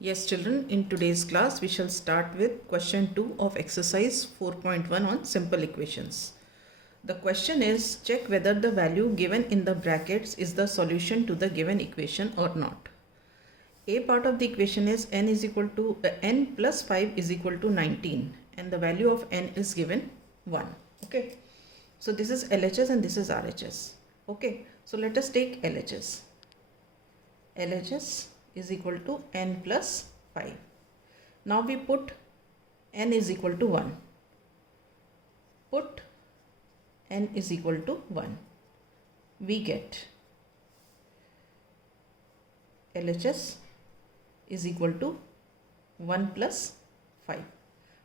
Yes, children, in today's class, we shall start with question 2 of exercise 4.1 on simple equations. The question is, check whether the value given in the brackets is the solution to the given equation or not. A part of the equation is n plus 5 is equal to 19 and the value of n is given 1. Okay. So this is LHS and this is RHS. Okay. So let us take LHS. LHS is equal to n plus 5. Now we put n is equal to 1. Put n is equal to 1. We get LHS is equal to 1 plus 5.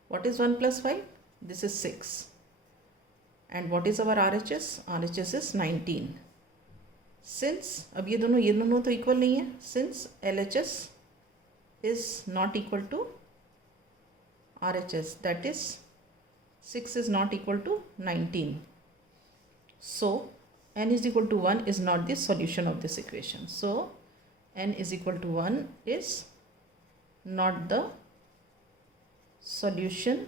What is 1 plus 5? This is 6. And what is our RHS? RHS is 19. Since अब ये दोनों तो equal नहीं है, since LHS is not equal to RHS, that is 6 is not equal to 19. So n is equal to 1 is not the solution of this equation. So n is equal to 1 is not the solution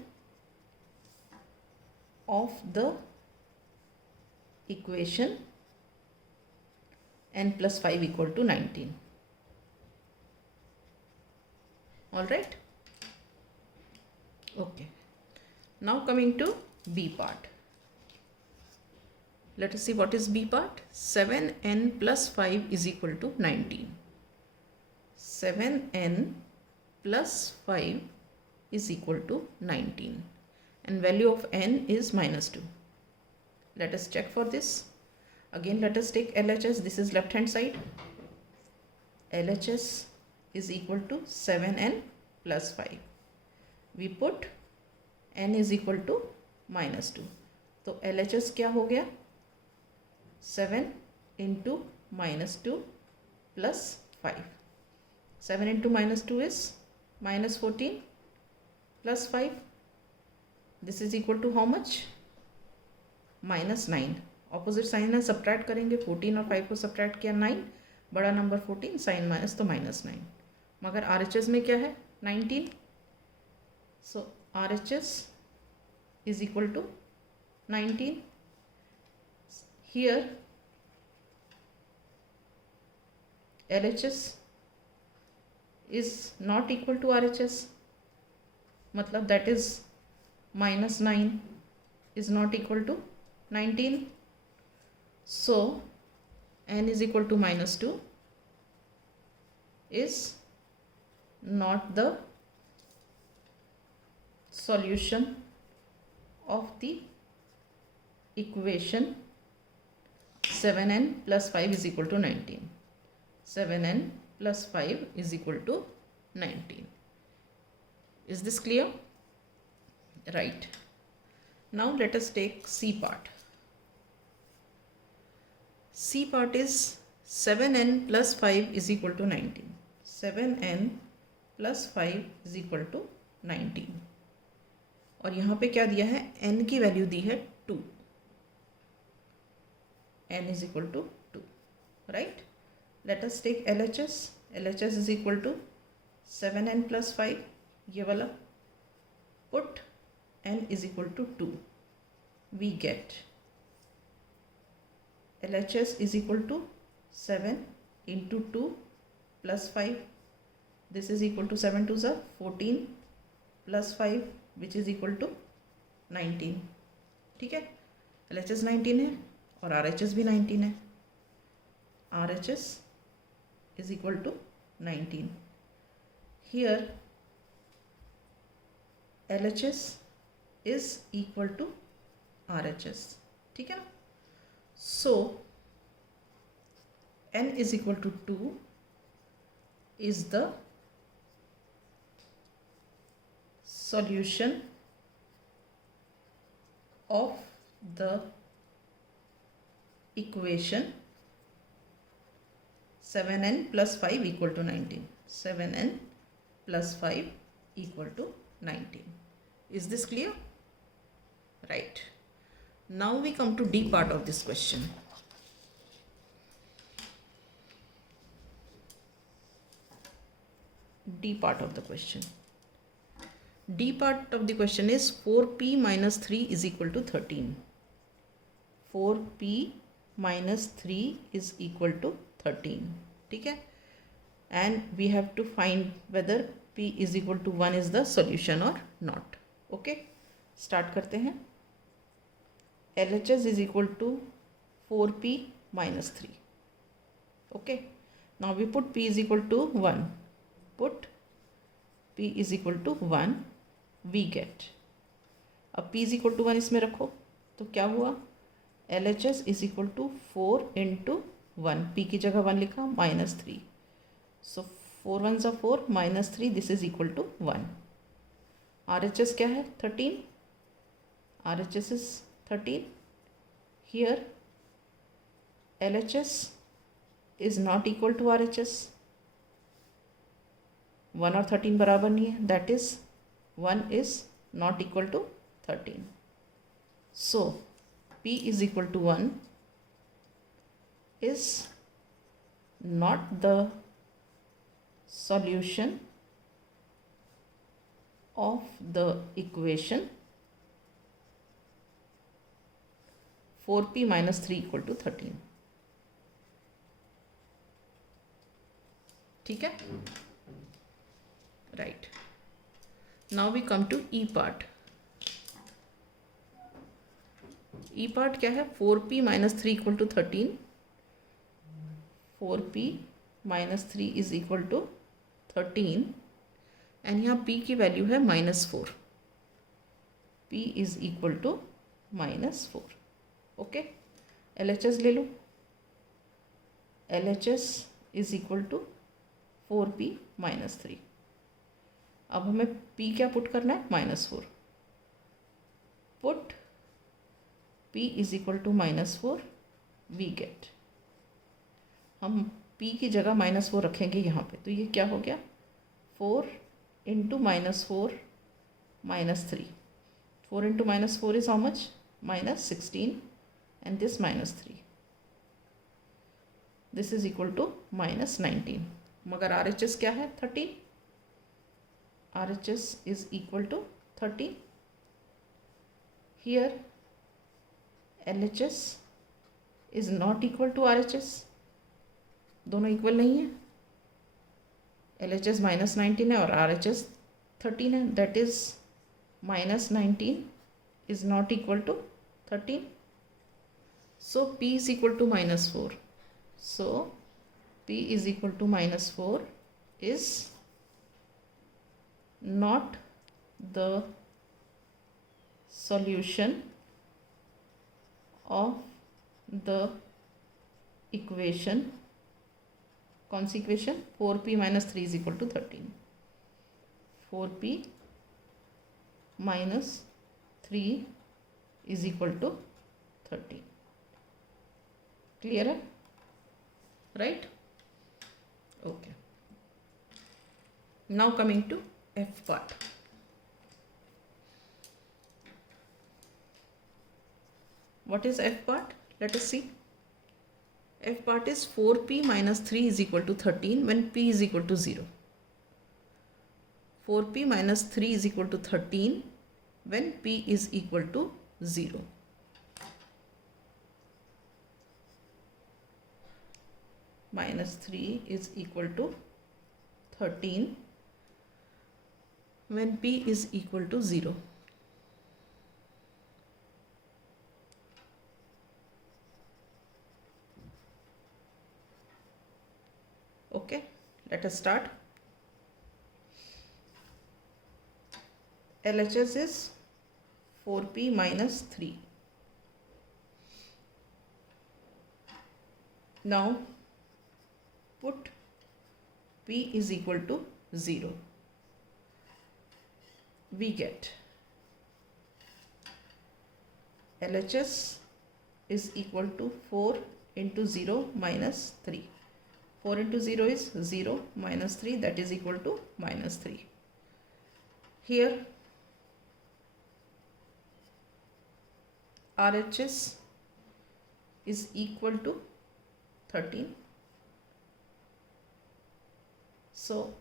of the equation n plus 5 equal to 19. Alright. Okay. Now coming to B part. Let us see what is B part. 7n plus 5 is equal to 19. 7n plus 5 is equal to 19. And value of n is minus 2. Let us check for this. Again, let us take LHS. This is left hand side. LHS is equal to 7n plus 5. We put n is equal to minus 2. So LHS क्या हो गया? 7 into minus 2 plus 5. 7 into minus 2 is minus 14 plus 5. This is equal to how much? Minus 9. Opposite sign है, subtract करेंगे 14 और 5 को subtract किया 9, बड़ा number 14, sign minus तो माइनस 9, मगर RHS में क्या है 19. So RHS is equal to 19. Here LHS is not equal to RHS, मतलब that is minus 9 is not equal to 19. So n is equal to minus 2 is not the solution of the equation 7n plus 5 is equal to 19. 7n plus 5 is equal to 19. Is this clear? Right. Now let us take C part. C part is 7n plus 5 is equal to 19. 7n plus 5 is equal to 19. और यहाँ पे क्या दिया है? n की value दी है 2. n is equal to 2. Right? Let us take LHS. LHS is equal to 7n plus 5. ये वाला. Put n is equal to 2. We get LHS is equal to 7 into 2 plus 5. This is equal to 7 to the 14 plus 5 which is equal to 19. ठीक है, LHS 19 है और RHS भी 19 है. RHS is equal to 19. Here LHS is equal to RHS. ठीक है ना? So n is equal to 2 is the solution of the equation 7n plus 5 equal to 19. 7n plus 5 equal to 19. Is this clear? Right. Now we come to D part of this question. D part of the question. D part of the question is 4p minus 3 is equal to 13. 4p minus 3 is equal to 13. ठीक है, and we have to find whether p is equal to 1 is the solution or not. Okay, start करते हैं. LHS is equal to 4p minus 3. Okay, now we put p is equal to 1. Put p is equal to 1. We get, अब p is equal to 1 इसमें रखो तो क्या हुआ, LHS is equal to 4 into 1. p की जगह 1 लिखा, minus 3. So 4 1s are 4, minus 3, this is equal to 1. RHS क्या है, 13. RHS is 13. Here LHS is not equal to RHS. 1 और 13 बराबर नहीं है, that is 1 is not equal to 13. So p is equal to 1 is not the solution of the equation 4p minus 3 equal to 13. ठीक है, right. Now we come to E part. E part क्या है, 4p minus 3 equal to 13. 4p minus 3 is equal to 13 and यहाँ p की value है -4. p is equal to -4. Okay, LHS ले लो. LHS is equal to 4p minus 3. अब हमें p क्या put करना है, -4. Put p is equal to -4. we get, हम p की जगह -4 रखेंगे यहाँ पे, तो ये क्या हो गया, 4 into -4 -3. 4 into -4 is how much, -16, and this -3. this is equal to -19. मगर RHS क्या है, 13. RHS is equal to 13. Here LHS is not equal to RHS. दोनों इक्वल नहीं है. LHS -19 है और RHS 13 है. That is -19 is not equal to 13. So p is equal to -4. So p is equal to -4 is not the solution of the equation. कौन सी equation, 4p minus 3 is equal to 13. 4p minus 3 is equal to 13. Clear है, right. Okay, now coming to F part. What is F part? Let us see. F part is 4p minus 3 is equal to 13 when p is equal to 0. 4p minus 3 is equal to 13 when p is equal to 0. Minus 3 is equal to 13 when p is equal to 0. Okay, let us start. LHS is 4p minus 3. Now put p is equal to 0. We get LHS is equal to 4 into 0 minus 3. 4 into 0 is 0 minus 3, that is equal to -3. Here RHS is equal to 13. So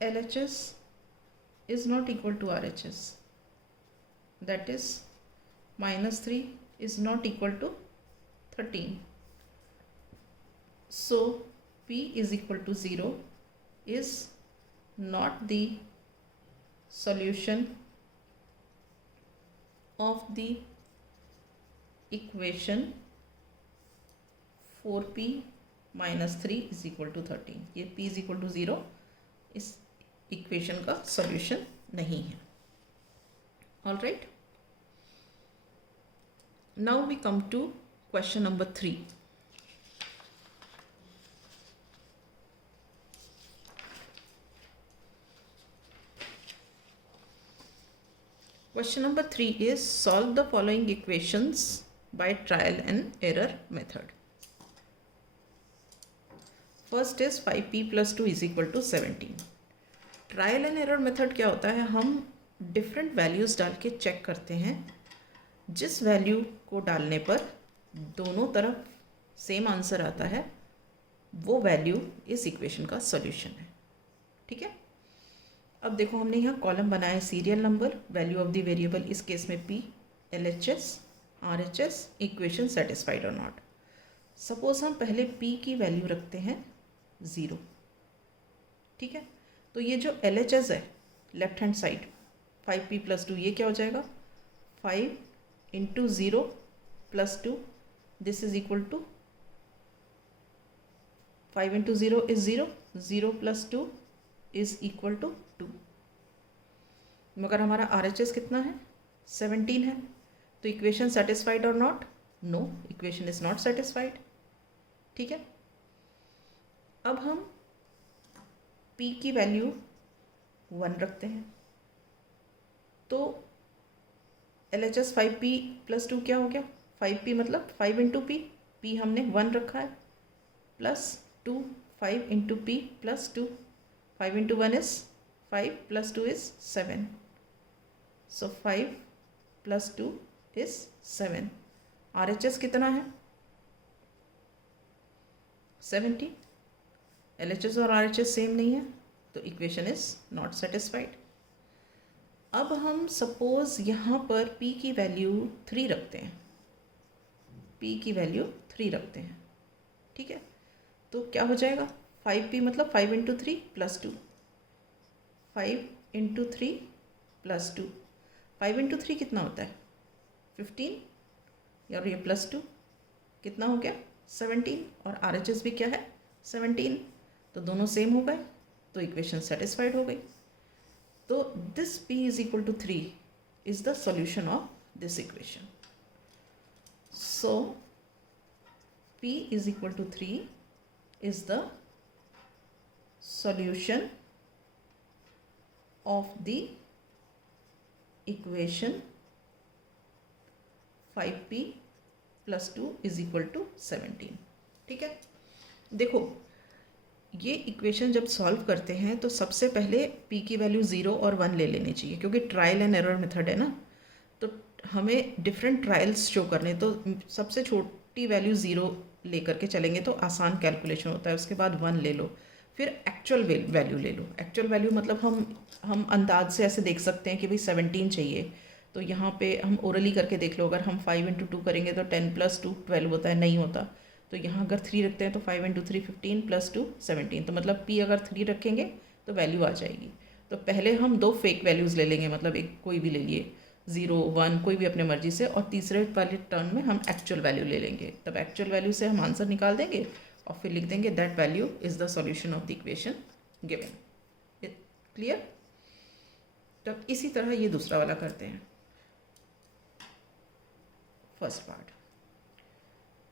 LHS is not equal to RHS, that is -3 is not equal to 13. So P is equal to 0 is not the solution of the equation 4P minus 3 is equal to 13. ये P is equal to 0 इस equation का solution नहीं है. All right, now we come to question number 3. Question number 3 is solve the following equations by trial and error method. First is 5p plus 2 is equal to 17. Trial and error method क्या होता है, हम different values डाल के check करते हैं. जिस value को डालने पर दोनों तरफ सेम आंसर आता है वो वैल्यू इस इक्वेशन का सॉल्यूशन है. ठीक है, अब देखो हमने यहाँ कॉलम बनाया है serial number, value of the variable, इस केस में P, LHS, RHS, equation satisfied और नॉट. सपोज हम पहले P की वैल्यू रखते हैं 0. ठीक है, तो ये जो LHS है left hand side 5p plus 2, ये क्या हो जाएगा 5 into 0 plus 2, this is equal to 5 into 0 is 0, 0 plus 2 is equal to 2. मगर हमारा RHS कितना है 17 है, तो इक्वेशन सेटिस्फाइड और not, no, equation is not satisfied. ठीक है, अब हम P की वैल्यू 1 रखते हैं, तो LHS 5p plus 2 क्या हो गया 5p मतलब 5 into P, P हमने 1 रखा है, plus 2, 5 into P plus 2, 5 into 1 is 5 plus 2 is 7, so 5 plus 2 is 7. RHS कितना है 70. LHS और RHS सेम नहीं है, तो इक्वेशन इज नॉट सेटिस्फाइड. अब हम सपोज यहाँ पर P की वैल्यू 3 रखते हैं, P की वैल्यू 3 रखते हैं. ठीक है, तो क्या हो जाएगा 5p मतलब 5 into 3 plus 2, 5 into 3 plus 2, 5 into 3 कितना होता है 15, और ये प्लस 2 कितना हो गया 17, और RHS भी क्या है 17, तो दोनों सेम हो गए, तो इक्वेशन सेटिस्फाइड हो गई. तो this P is equal to 3 is the solution of this equation. So P is equal to 3 is the solution of the equation 5p plus 2 is equal to 17. ठीक है, देखो ये इक्वेशन जब सॉल्व करते हैं तो सबसे पहले P की वैल्यू 0 और 1 ले लेनी चाहिए, क्योंकि ट्रायल एंड एरर मेथड है ना, तो हमें डिफरेंट ट्रायल्स शो करने, तो सबसे छोटी वैल्यू 0 लेकर के चलेंगे तो आसान कैलकुलेशन होता है. उसके बाद 1 ले लो, फिर एक्चुअल वैल्यू ले लो. एक्चुअल वैल्यू मतलब हम अंदाज से ऐसे देख सकते हैं कि भाई 17 चाहिए, तो यहाँ पे हम ओरली करके देख लो, अगर हम 5 into 2 करेंगे तो 10 plus 2 12 होता है, नहीं होता. तो यहाँ अगर 3 रखते हैं तो 5 into 3 15 plus 2 17, तो मतलब P अगर 3 रखेंगे तो वैल्यू आ जाएगी. तो पहले हम 2 फेक वैल्यूज़ ले लेंगे, मतलब एक कोई भी ले लिए 0 1 कोई भी अपने मर्जी से, और तीसरे वाले टर्न में हम एक्चुअल वैल्यू ले लेंगे. तब एक्चुअल वैल्यू से हम आंसर निकाल देंगे और फिर लिख देंगे that value is the solution of the equation given. Clear. तब इसी तरह ये दूसरा वाला करते हैं. First part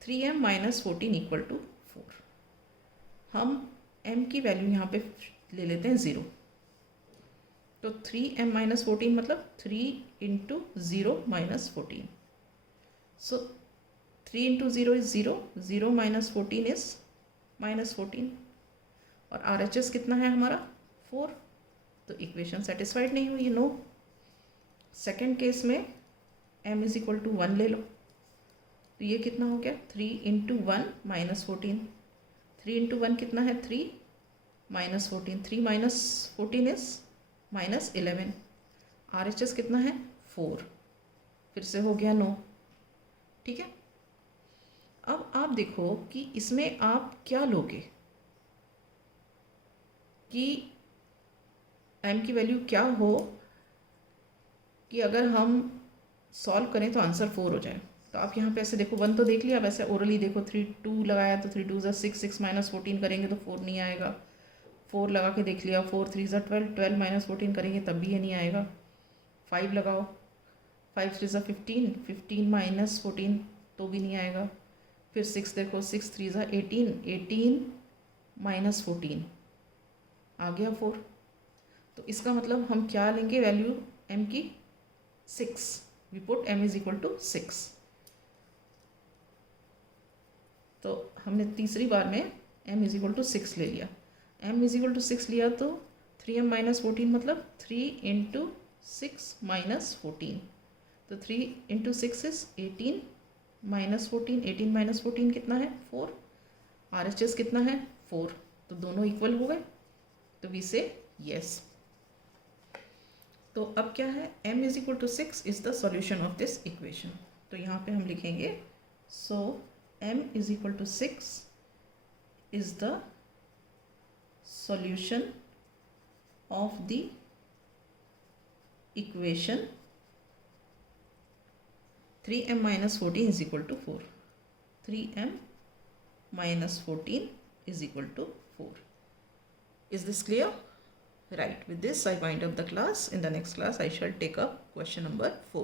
3m minus 14 equal to 4. हम m की वैल्यू यहाँ पे ले लेते हैं 0, तो 3m minus 14 मतलब 3 into 0 minus 14. So 3 into 0 is 0, 0 minus 14 is minus 14, और RHS कितना है हमारा 4, तो इक्वेशन सेटिस्फाइड नहीं हुई, नो. सेकेंड केस में m is equal to 1 ले लो, तो ये कितना हो गया 3 into 1 minus 14. 3 into 1 कितना है 3, minus 14, 3 minus 14 is minus 11। RHS कितना है 4, फिर से हो गया 9। ठीक है, अब आप देखो कि इसमें आप क्या लोगे कि m की वैल्यू क्या हो कि अगर हम सॉल्व करें तो आंसर 4 हो जाए। तो आप यहाँ पे ऐसे देखो, 1 तो देख लिया, अब ऐसे ओरली देखो, 3 2 लगाया तो 3 2 ज़ा 6, 6 माइनस 14 करेंगे तो 4 नहीं आएगा। 4 लगा के देख लिया, 4 3 ज़ा 12, 12 माइनस 14 करेंगे तब भी ये नहीं आएगा। 5 लगाओ, 5 3 ज़ा 15, 15 माइनस 14 तो भी नहीं आएगा। फिर 6 देखो, 6 3 ज़ा 18, 18 माइनस 14 आ गया 4। तो इसका मतलब हम क्या लेंगे वैल्यू m की 6। We put m is equal to 6। तो हमने तीसरी बार में m इज इक्वल टू 6 ले लिया। m इज इक्वल टू 6 लिया तो 3m माइनस 14 मतलब 3 इंटू 6 माइनस 14। तो 3 इंटू 6 इज 18 माइनस 14। 18 माइनस 14 कितना है 4। RHS कितना है 4। तो दोनों इक्वल हो गए, तो वी से यस। तो अब क्या है, m is equal to 6 is the solution of this equation. तो यहाँ पे हम लिखेंगे so m is equal to 6 is the solution of the equation 3m minus 14 is equal to 4। 3m minus 14 is equal to 4. Is this clear? Right. With this I wind up the class. In the next class I shall take up question number 4.